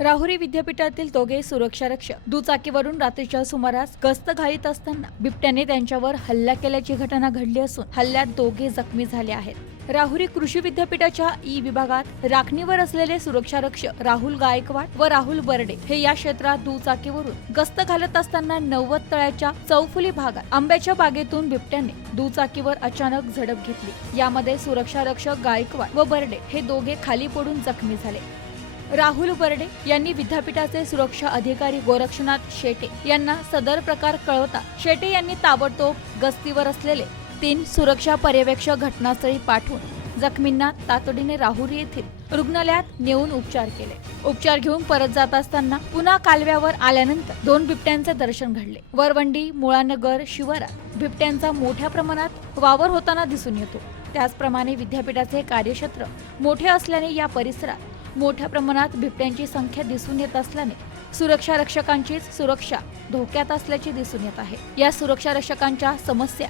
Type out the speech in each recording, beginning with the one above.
राहुरी विद्यापीठातील दोघे सुरक्षारक्षक दुचाकीवरून रात्रीच्या सुमारास गस्त घालीत असताना बिबट्याने त्यांच्यावर हल्ला केल्याची घटना घडली असून हल्ल्यात दोघे जखमी झाले आहेत. राहुरी कृषी विद्यापीठाच्या ई विभागात राखणीवर असलेले सुरक्षारक्षक राहुल गायकवाड व राहुल बर्डे हे या क्षेत्रात दुचाकीवरून गस्त घालत असताना नव्वद तळ्याच्या चौफुली भागात आंब्याच्या बागेतून बिबट्याने दुचाकीवर अचानक झडप घेतली. यामध्ये सुरक्षारक्षक गायकवाड व बर्डे हे दोघे खाली पडून जखमी झाले. राहुल बर्डे यांनी विद्यापीठाचे सुरक्षा अधिकारी गोरक्षनाथ शेटे यांना सदर प्रकार कळवता शेटे यांनी ताबडतोब गस्तीवर असलेले तीन सुरक्षा पर्यवेक्षक घटनास्थळी पाठवून जखमींना तातडीने राहुरी येथील रुग्णालयात नेऊन उपचार केले. उपचार घेऊन परत जात असताना पुन्हा कालव्यावर आल्यानंतर दोन बिबट्यांचे दर्शन घडले. वरवंडी मुळानगर शिवारात बिबट्यांचा मोठ्या प्रमाणात वावर होताना दिसून येतो. त्याचप्रमाणे विद्यापीठाचे कार्यक्षेत्र मोठे असल्याने या परिसरात मोठ्या प्रमाणात बिबट्यांची संख्या दिसून येत असल्याने सुरक्षा रक्षकांचीच सुरक्षा धोक्यात असल्याचे दिसून येत आहे. या सुरक्षा रक्षकांच्या समस्या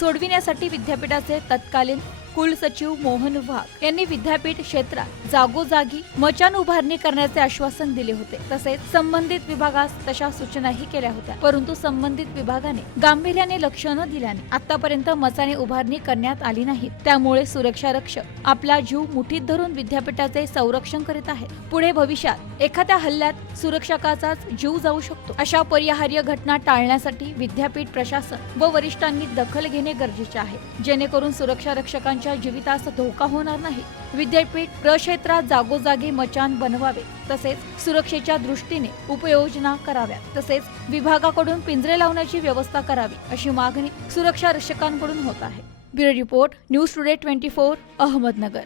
सोडविण्यासाठी विद्यापीठाचे तत्कालीन कुलसचिव मोहन वाघ यांनी विद्यापीठ क्षेत्रात जागोजागी मचान उभारणी करण्याचे आश्वासन दिले होते. तसेच संबंधित विभागास तशा सूचनाही केल्या होत्या. परंतु संबंधित विभागाने गांभीर्याने लक्ष न दिल्याने आतापर्यंत मचाने उभारणी करण्यात आली नाही. त्यामुळे सुरक्षा रक्षक आपला जीव मुठीत धरून विद्यापीठाचे संरक्षण करीत आहे. पुढे भविष्यात एखाद्या हल्ल्यात सुरक्षकाचाच जीव जाऊ शकतो. अशा परिहार्य घटना टाळण्यासाठी विद्यापीठ प्रशासन व वरिष्ठांनी दखल घेणे गरजेचे आहे. जेणेकरून सुरक्षा रक्षकांच्या जीवितास धोका होणार नाही. विद्यापीठ प्रक्षेत्रात जागोजागी मचान बनवावे. तसेच सुरक्षेच्या दृष्टीने उपयोजना कराव्यात तसेच विभागाकडून पिंजरे लावण्याची व्यवस्था करावी अशी मागणी सुरक्षा रक्षकांकडून होत आहे. Bureau report news today twenty four Ahmednagar.